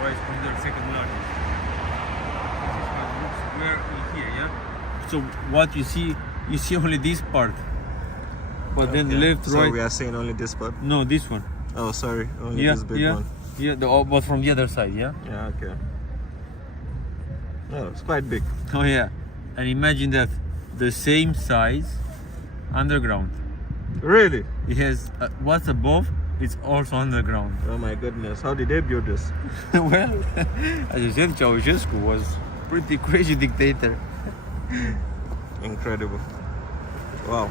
Right from there, second largest. This is how it looks. We're in here, yeah? So what you see only this part. But then left, so right. we are seeing only this part? No, this one. Oh, sorry, only this big one. Yeah, but from the other side, yeah? Yeah, okay. Oh, it's quite big. Oh yeah. And imagine that, the same size underground. Really? It has what's above, it's also underground. Oh my goodness, how did they build this? Well, as you said, Ceausescu was pretty crazy dictator. Incredible. Wow.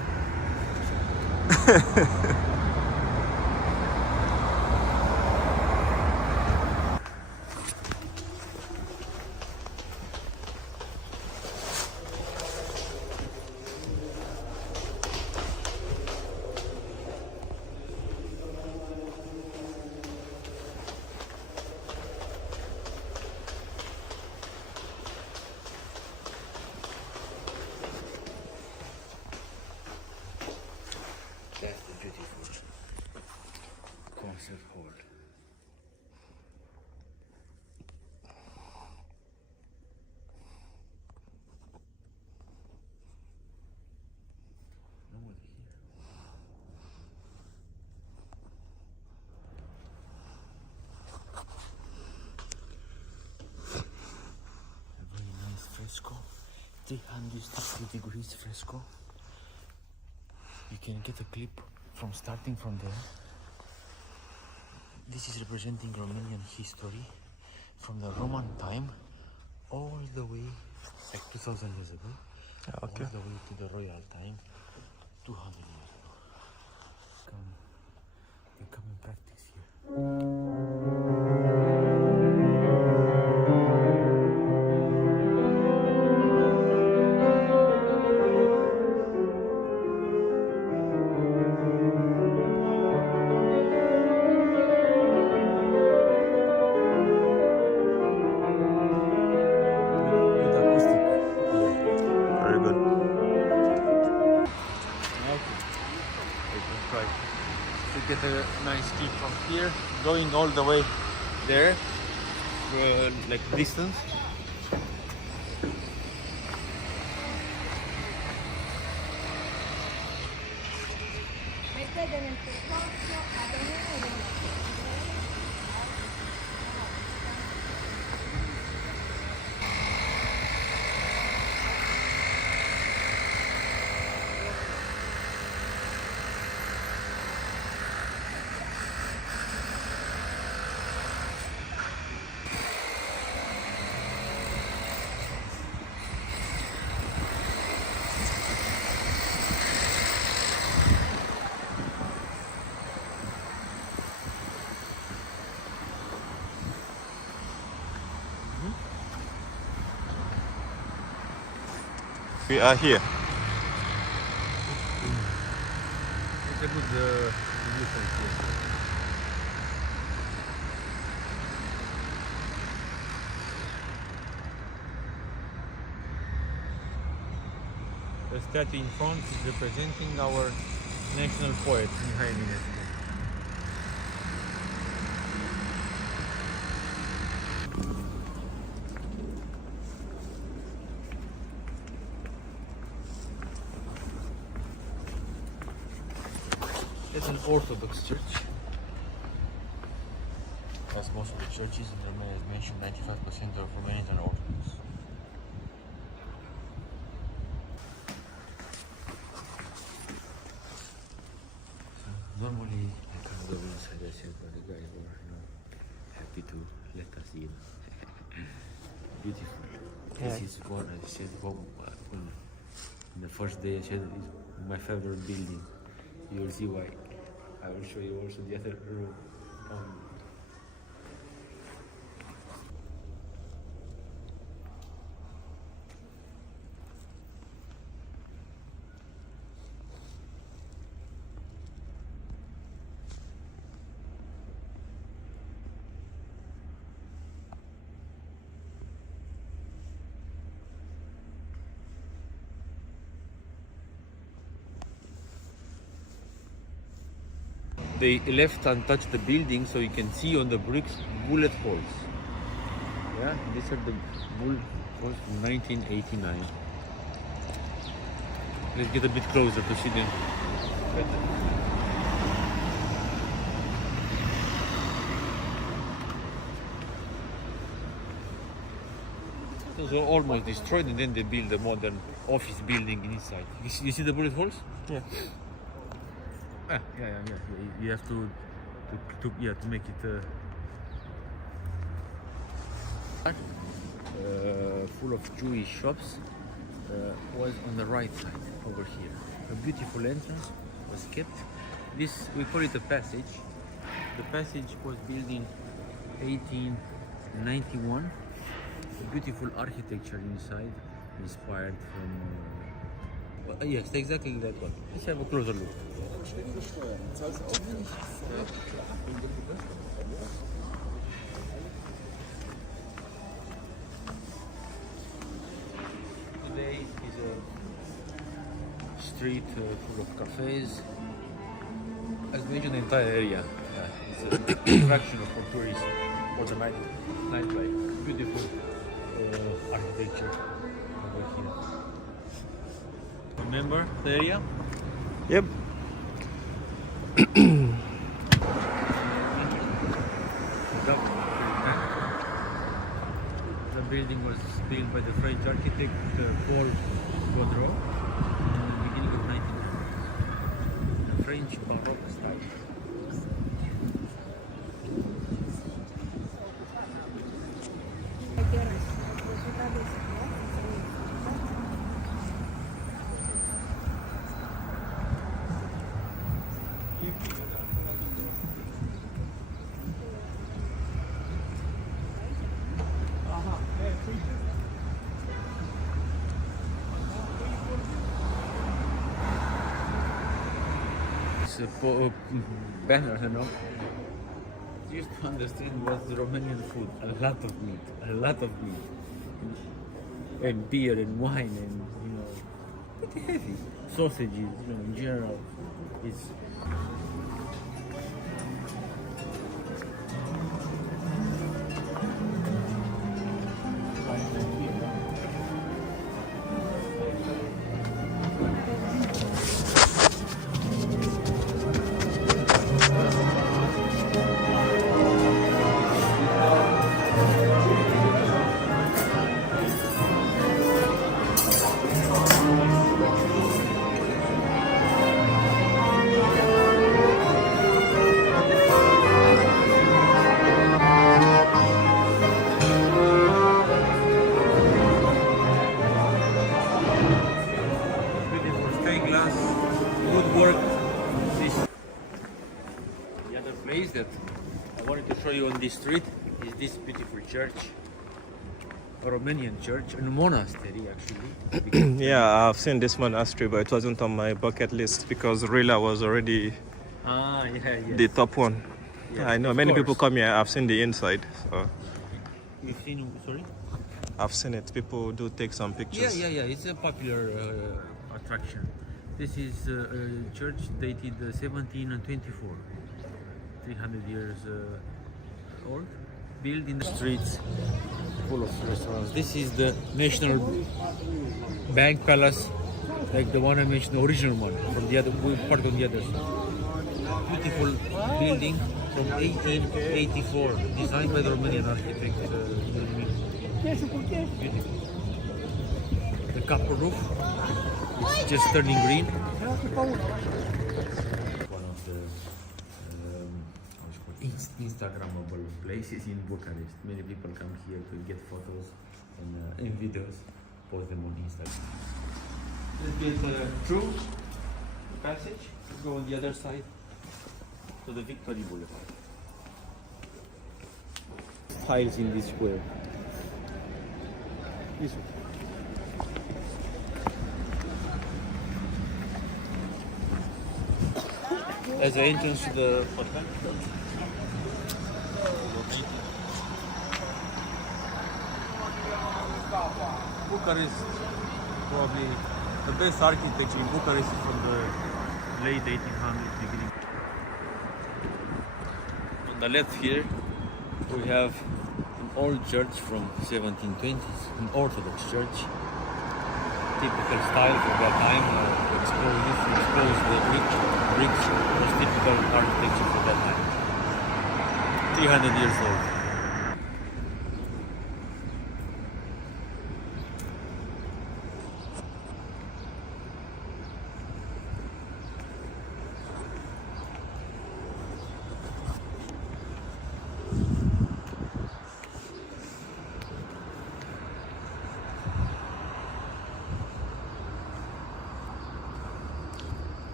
That's the beautiful concert hall. Nobody here. A very nice fresco, 360 degrees fresco. You can get a clip from starting from there. This is representing Romanian history from the Roman time all the way, like 2000 years ago, Okay. all the way to the royal time, 200 years ago. They come and practice here. Get a nice clip from here, going all the way there, like distance. We are here. It's a good view from here. The statue in front is representing our national poet, Mihai Eminescu. It's an Orthodox church. As most of the churches in Romania, as mentioned, 95% of Romanians are Orthodox. So normally I can't go inside the church, but the guys were, happy to let us in. Beautiful. This is one, I said, in the first day I said, it's my favorite building. You will see why. I will show you also the other room. They left untouched the building, so you can see on the bricks bullet holes. Yeah, these are the bull was from 1989. Let's get a bit closer to see them better. Those are almost destroyed, and then they build a modern office building inside. You see the bullet holes? Yeah. Yeah. You have to make it full of Jewish shops. Was on the right side over here. A beautiful entrance was kept. This we call it a passage. The passage was built in 1891. Beautiful architecture inside, inspired from. Yes, exactly that one. Let's have a closer look. Today is a street full of cafes. As mentioned, the entire area. It's an attraction for tourists for the nightlife. Beautiful. Architecture over here. Remember the area? Yep. The building was built by the French architect Paul Gaudreau in the beginning of 1900s. The French Baroque style. Banner, you know. Just to understand what's the Romanian food. A lot of meat, and beer and wine, and pretty heavy. Sausages, in general. It's that I wanted to show you on this street is this beautiful church, a Romanian church, a monastery actually. Yeah, I've seen this monastery, but it wasn't on my bucket list because Rila was already the top one. Yeah, I know many people come here. I've seen the inside. So. You've seen? Sorry. I've seen it. People do take some pictures. Yeah. It's a popular attraction. This is a church dated 1724, 300 years old, built in the streets full of restaurants. This is the National Bank Palace, like the one I mentioned, the original one, from the other, part on the other side. Beautiful building from 1884, designed by the Romanian architect. Beautiful. The copper roof is just turning green. One of the Instagrammable places in Bucharest. Many people come here to get photos and videos, post them on Instagram. Let's get through the passage. Let's go on the other side to the Victory Boulevard. Tiles in this square. This one. As an entrance to the hotel. Bucharest, probably the best architecture in Bucharest is from the late 1800s, beginning. On the left here, we have an old church from 1720s, an Orthodox church. Typical style for that time, exposed the bricks, was typical architecture for that time. 300 years old.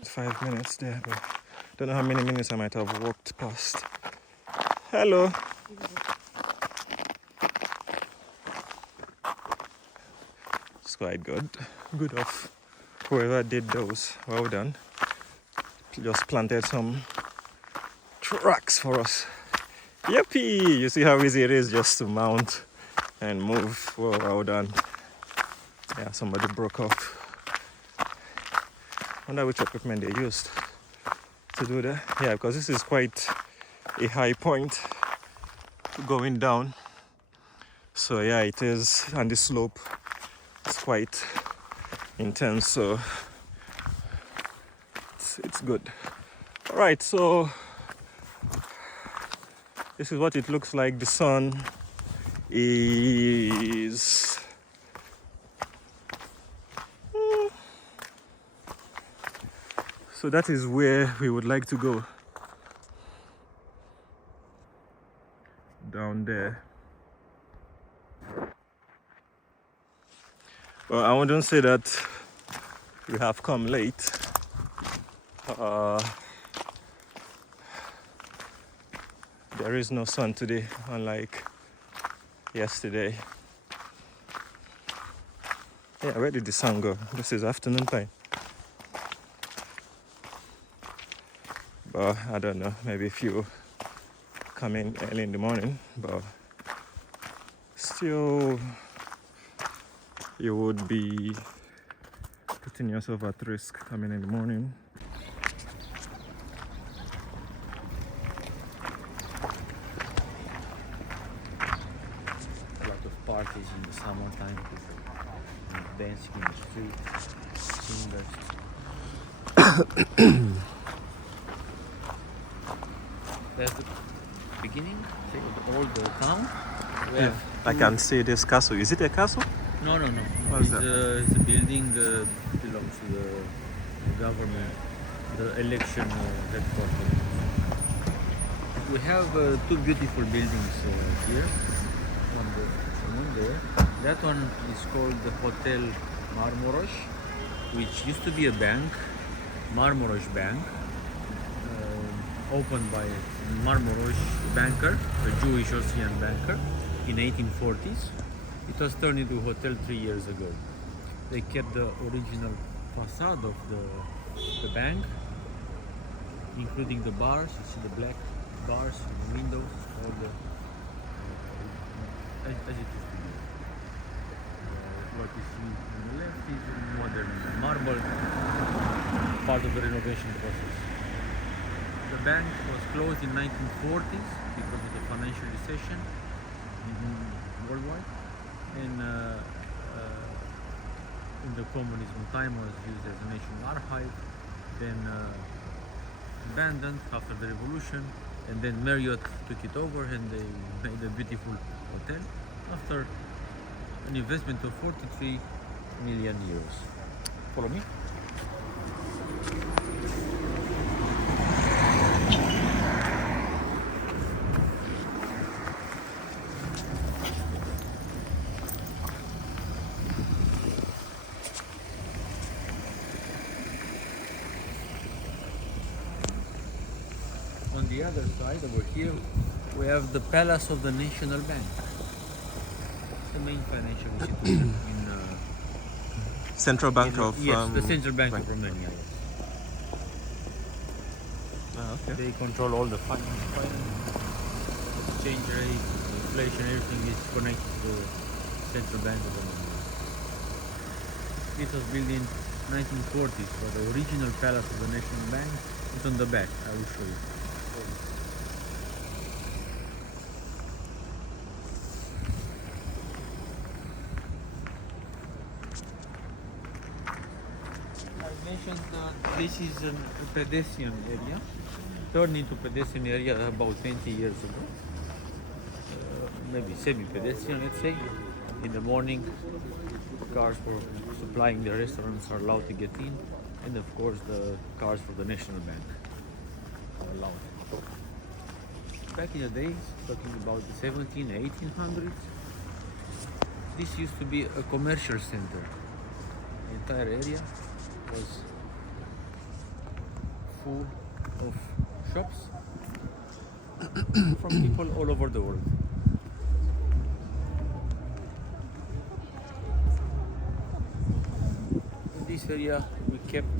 It's 5 minutes there, but don't know how many minutes I might have walked past. Hello. It's quite good. Good of whoever did those. Well done. Just planted some tracks for us. Yippee! You see how easy it is just to mount and move. Whoa, well done. Yeah, somebody broke off. Wonder which equipment they used to do that. Yeah, because this is quite a high point going down. So yeah, it is, and the slope is quite intense. So it's good. All right, so this is what it looks like. The sun is so that is where we would like to go. Down there. Well, I wouldn't say that we have come late. There is no sun today, unlike yesterday. Yeah, where did the sun go? This is afternoon time. But I don't know, maybe if you come in early in the morning, but still you would be putting yourself at risk coming in the morning. A lot of parties in the summertime, people dancing in the street, singers. That's the beginning of the old town. Yeah, I can see this castle. Is it a castle? No. What's that? It's a building belongs to the government, the election headquarters. We have two beautiful buildings here. One there. That one is called the Hotel Marmoroș, which used to be a bank, Marmoroș Bank, opened by Marmoroș banker, a Jewish Austrian banker, in 1840s. It was turned into a hotel 3 years ago. They kept the original facade of the bank, including the bars. You see the black bars and the windows, all the as it used to be. What you see on the left is modern marble, part of the renovation process. The bank was closed in 1940s because of the financial recession worldwide, and in the communism time was used as a national archive, then abandoned after the revolution, and then Marriott took it over and they made a beautiful hotel after an investment of 43 million euros. Follow me? On the other side, over here, we have the Palace of the National Bank. It's the main financial institution in Central Bank of yes, the Central Bank of Romania. Yes. Oh, okay. They control all the finance, exchange rate, inflation, everything is connected to the central bank of Romania. This was built in 1940s, but the original palace of the National Bank is on the back. I will show you. I mentioned that this is a pedestrian area, turned into pedestrian area about 20 years ago. Maybe semi-pedestrian, let's say. In the morning, cars for supplying the restaurants are allowed to get in, and of course the cars for the National Bank are allowed. Back in the days, talking about the 1800s, this used to be a commercial center. The entire area was full of shops from people all over the world. In this area we kept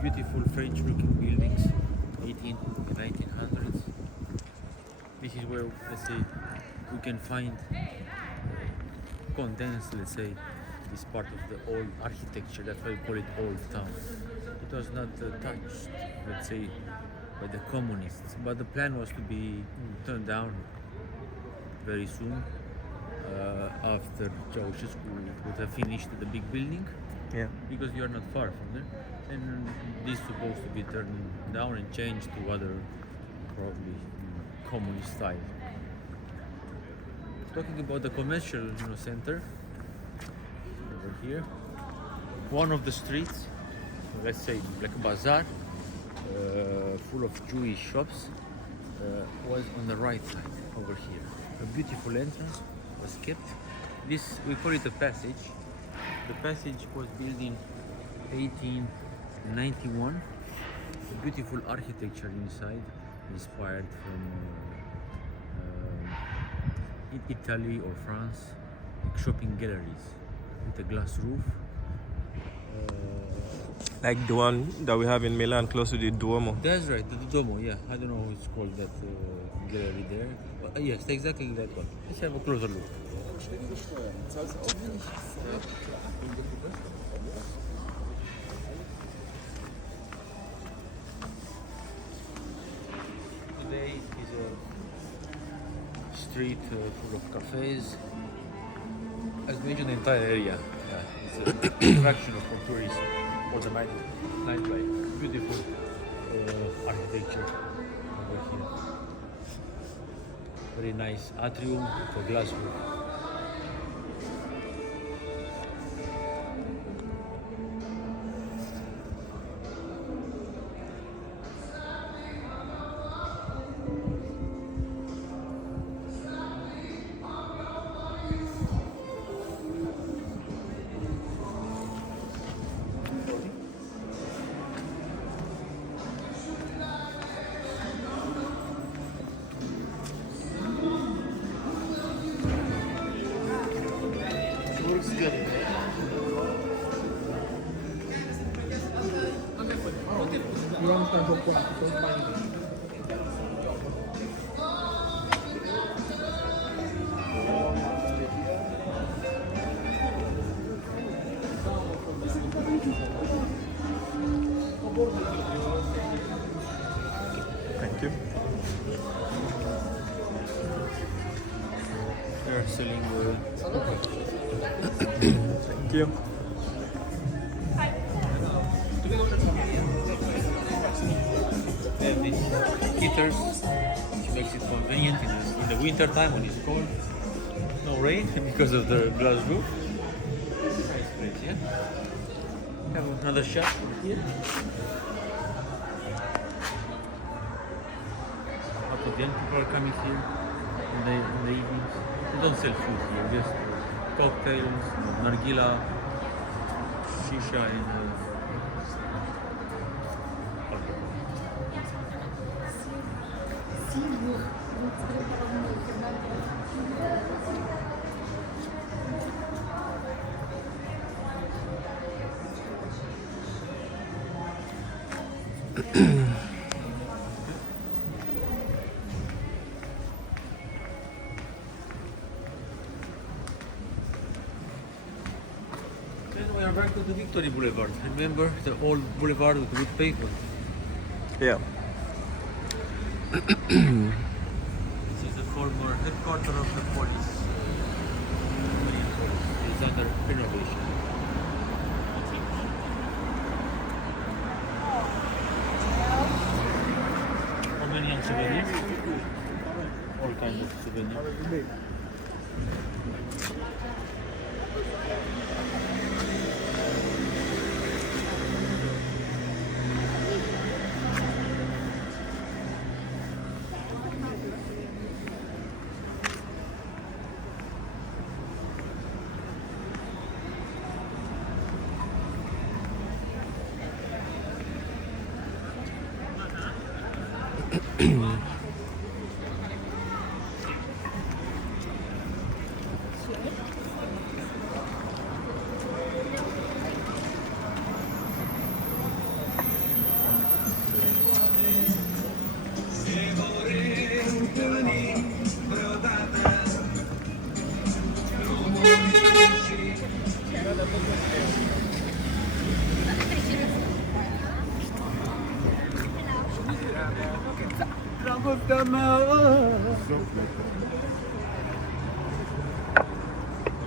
beautiful French looking buildings, 18 and 1900s. This is where, let's say, we can find condensed, let's say, this part of the old architecture. That's why we call it Old Town. It was not touched, let's say, by the communists, but the plan was to be turned down very soon after Ceausescu would have finished the big building. Yeah. Because you are not far from there, and this is supposed to be turned down and changed to other, probably communist style. Talking about the commercial center over here, one of the streets, let's say like a bazaar, full of Jewish shops, was on the right side over here. A beautiful entrance was kept. This, we call it a passage. The passage was built in 1891. A beautiful architecture inside, inspired from Italy or France, like shopping galleries with a glass roof. Like the one that we have in Milan, close to the Duomo. That's right, the Duomo, yeah. I don't know how it's called, that gallery there. But, yes, exactly that one. Let's have a closer look. Today is a street full of cafes. As mentioned, the entire area is an attraction for tourists for the nightlife. Beautiful architecture over here. Very nice atrium with a glass roof. Thank you. They're selling Thank you. they have these heaters, which makes it convenient in the winter time when it's cold. No rain because of the glass roof. Nice place, yeah? Have another shop here. After then, people are coming here in the evenings. They don't sell food here, just cocktails, nargila, shisha, and are back to the Victory Boulevard. Remember the old boulevard with wood pavement? Yeah. This is the former headquarters of the police. Romanian police. It is under renovation. Romanian souvenirs. All kinds of souvenirs.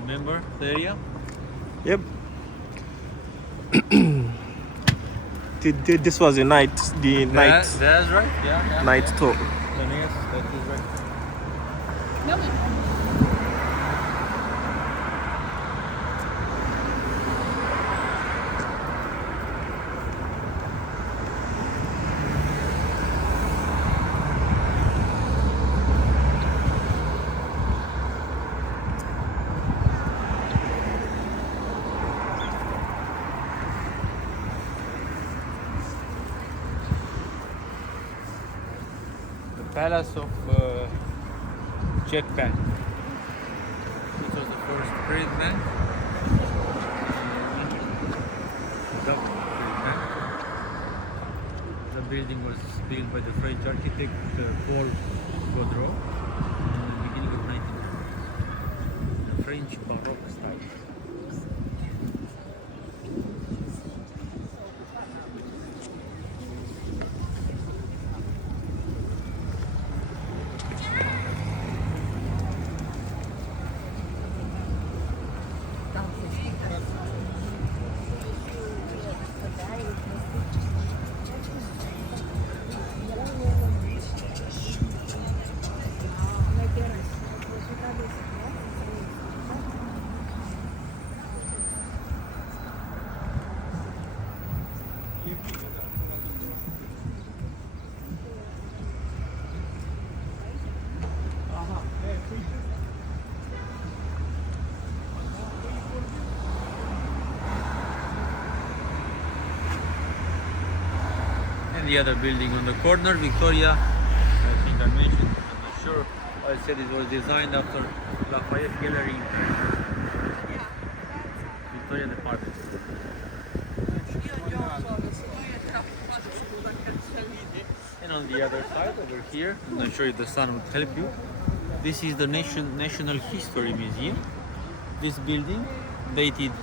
Remember the area? Yep. This was the night. That's right. Yeah. Night tour. Yes, that is right. Palace of Jack Bank. This was the first trade bank. The building was built by the French architect Paul Godreau in the beginning of 1900s. The French Baroque style. The other building on the corner, Victoria, I think I mentioned, I'm not sure, I said it was designed after Lafayette Gallery in Paris. Victoria Department. And on the other side, over here, I'm not sure if the sun would help you, this is the National History Museum. This building, dated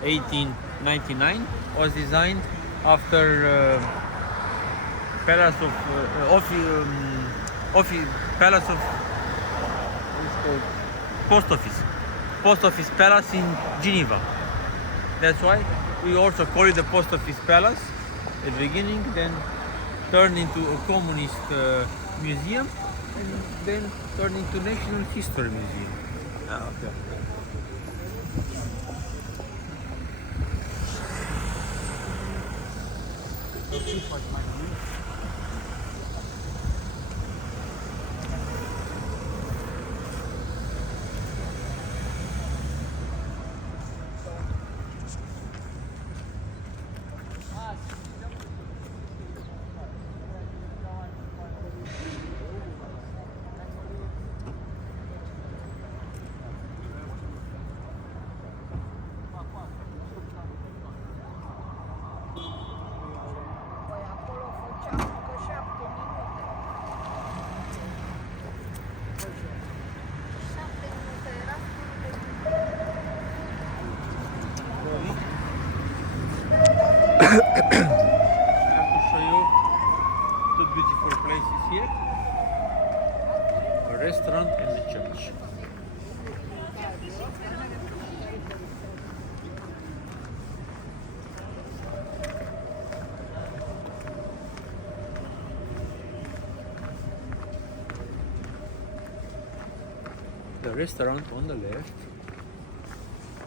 1899, was designed after Palace of Palace of Post Office Palace in Geneva. That's why we also call it the Post Office Palace at the beginning, then turned into a communist museum, and then turned into National History Museum. Okay. the restaurant on the left.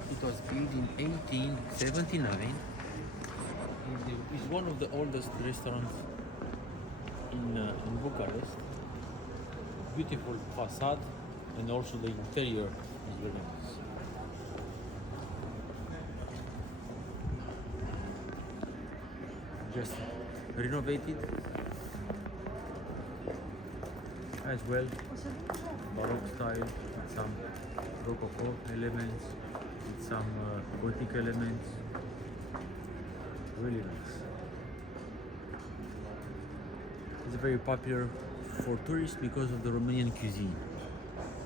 It was built in 1879. It's one of the oldest restaurants in Bucharest. Beautiful facade, and also the interior is very nice. Just renovated as well, Baroque style, with some Rococo elements, with some Gothic elements. Really nice. It's very popular for tourists because of the Romanian cuisine.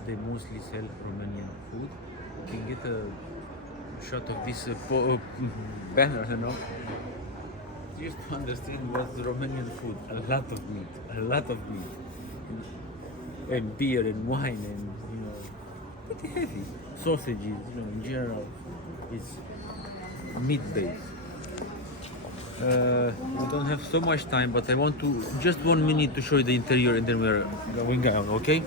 They mostly sell Romanian food. You can get a shot of this banner, you know. Just to understand what's Romanian food. A lot of meat, and beer and wine, and pretty heavy. Sausages, in general, it's meat-based. We don't have so much time, but I want to just 1 minute to show you the interior, and then we're going on, okay?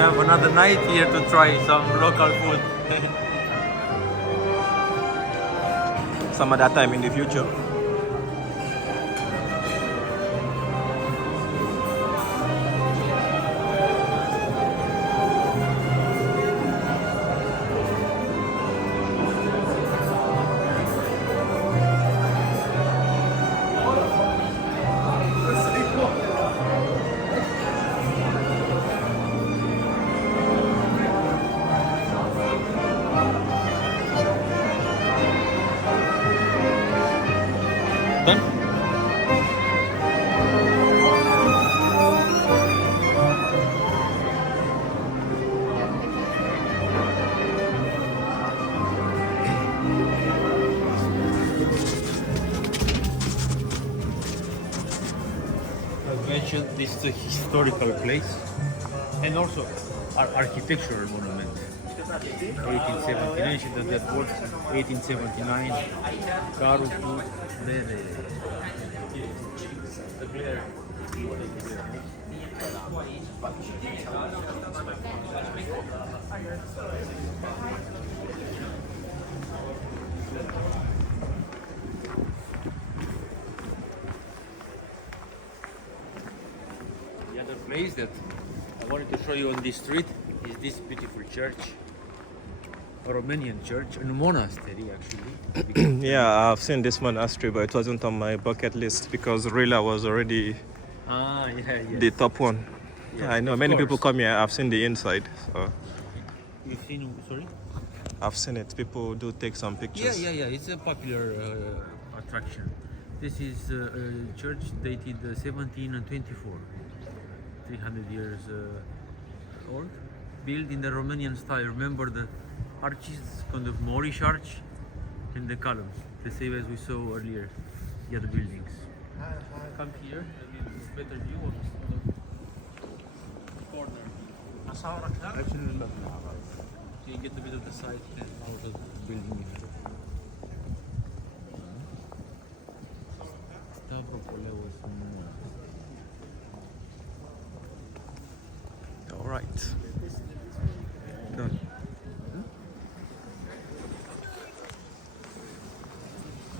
Have another night here to try some local food. Some other time in the future. This is a historical place and also architectural monument. 1879, she does that work. 1879, Caru to Bere. The place that I wanted to show you on this street is this beautiful church, a Romanian church, a monastery actually. Yeah, I've seen this monastery, but it wasn't on my bucket list because Rila was already the top one. Yeah, I know many people come here. I've seen the inside. So. You've seen? Sorry. I've seen it. People do take some pictures. Yeah. It's a popular attraction. This is a church dated 1724. 300 years old, built in the Romanian style. Remember the arches, kind of Moorish arch, and the columns, the same as we saw earlier, the other buildings. Come here, better view of the corner. Actually, not now. So you get a bit of the side and out of the building. Stavropoleos Monastery. All right. Done.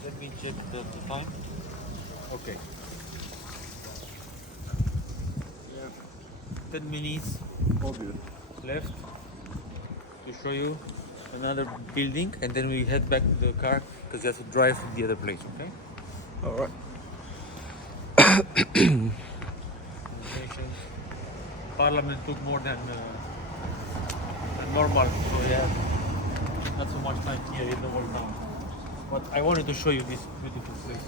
Let me check the time. Okay. 10 minutes left to show you another building, and then we head back to the car because we have to drive to the other place, okay? Alright. Parliament took more than normal, so yeah, not so much time here in the whole town. But I wanted to show you this beautiful place.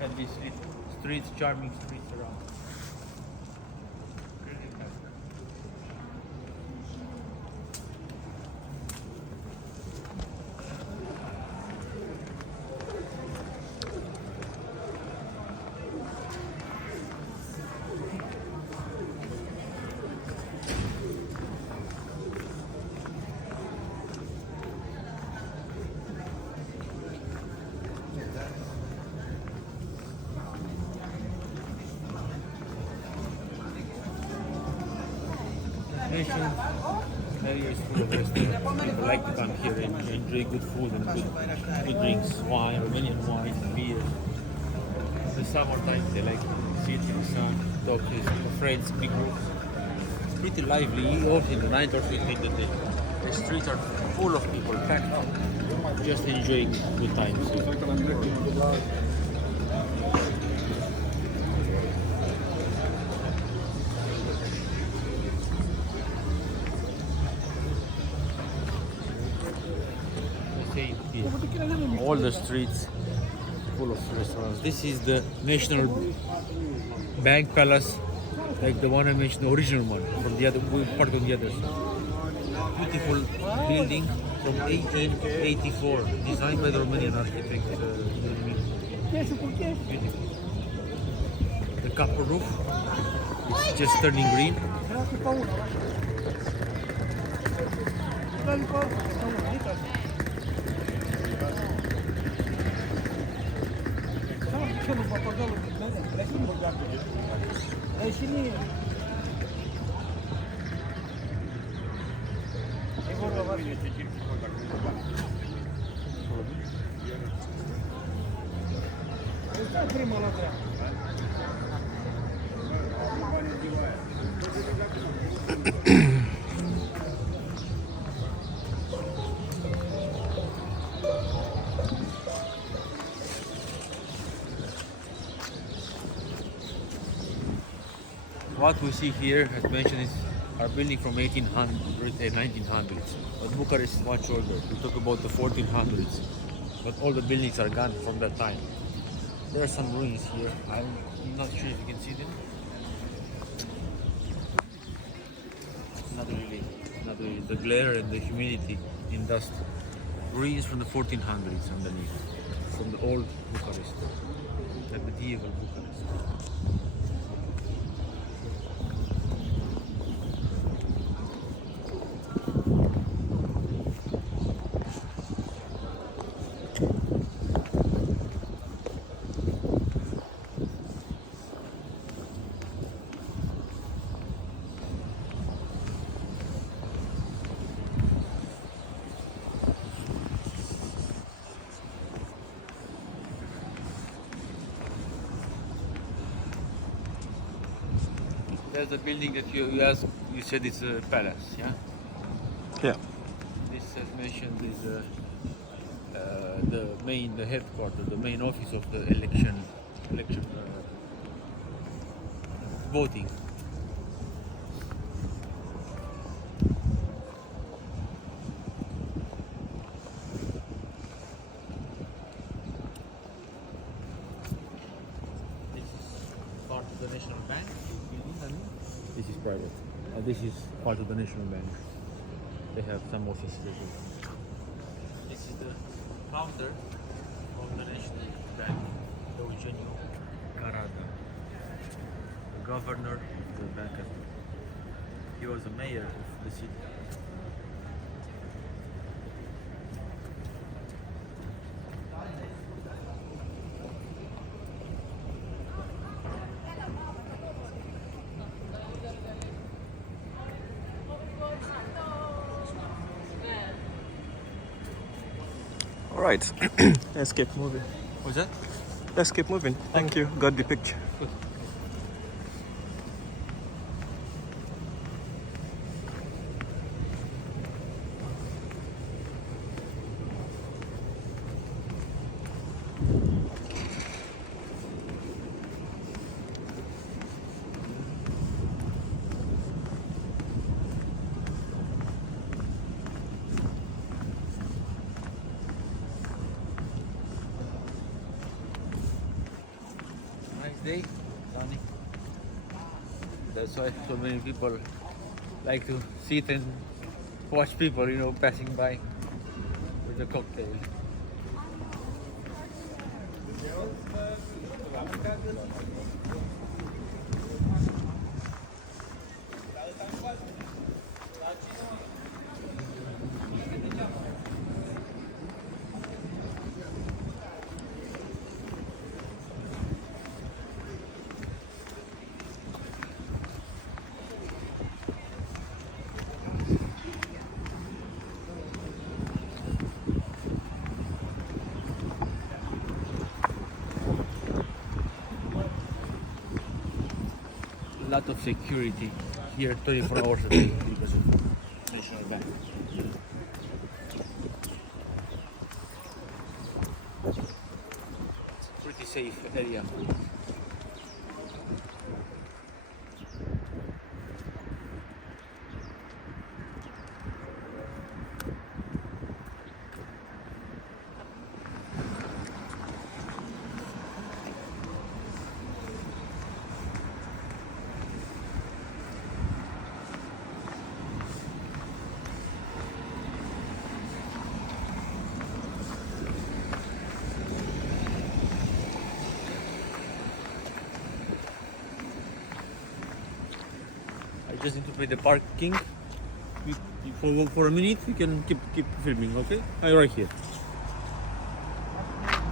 And these streets, charming streets around. Area is full of restaurants. People like to come here and enjoy good food and good drinks, wine, Romanian wine, beer. In the summertime they like to sit in the sun, talk to friends, big groups. It's pretty lively, also in the night, also in the day. The streets are full of people, packed up, just enjoying good times. All the streets full of restaurants. This is the National Bank Palace, like the one I mentioned, the original one, from the other part on the other side. Beautiful building from 1884, designed by the Romanian architect. Beautiful. The copper roof is just turning green. What we see here, as mentioned, is our building from 1800 and 1900s. But Bucharest is much older. We talk about the 1400s. But all the buildings are gone from that time. There are some ruins here. I'm not sure if you can see them. Not really. The glare and the humidity in dust. Ruins from the 1400s underneath. From the old Bucharest. The medieval Bucharest. There's a building that you asked, you said it's a palace, yeah? Yeah. This, as mentioned, is the headquarters, the main office of the election voting. This is part of the National Bank. This is private. This is part of the National Bank. They have some offices as well. This is the counter of the National Bank, Eugenio Carada, the governor of the bank. He was the mayor of the city. All right, let's keep moving. What's that? Let's keep moving. Thank you. Got the picture. Good. day, sunny. That's why so many people like to sit and watch people, you know, passing by with a cocktail. A lot of security here 24 hours a day because of National Bank. Pretty safe area. I just need to pay the parking. For a minute, you can keep filming, okay? I'm right here.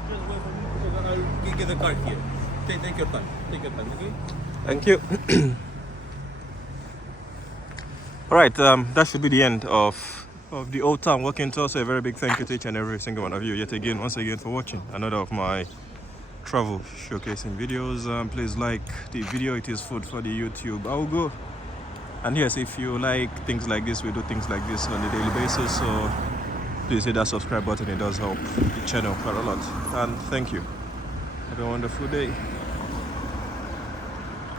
Just wait for me because I'll get the car here. Take your time. Take your time, okay? Thank you. Alright, that should be the end of the Old Town walking tour. So a very big thank you to each and every single one of you once again for watching another of my travel showcasing videos. Please like the video, it is food for the YouTube algo. And yes, if you like things like this, we do things like this on a daily basis, so please hit that subscribe button. It does help the channel quite a lot. And thank you. Have a wonderful day.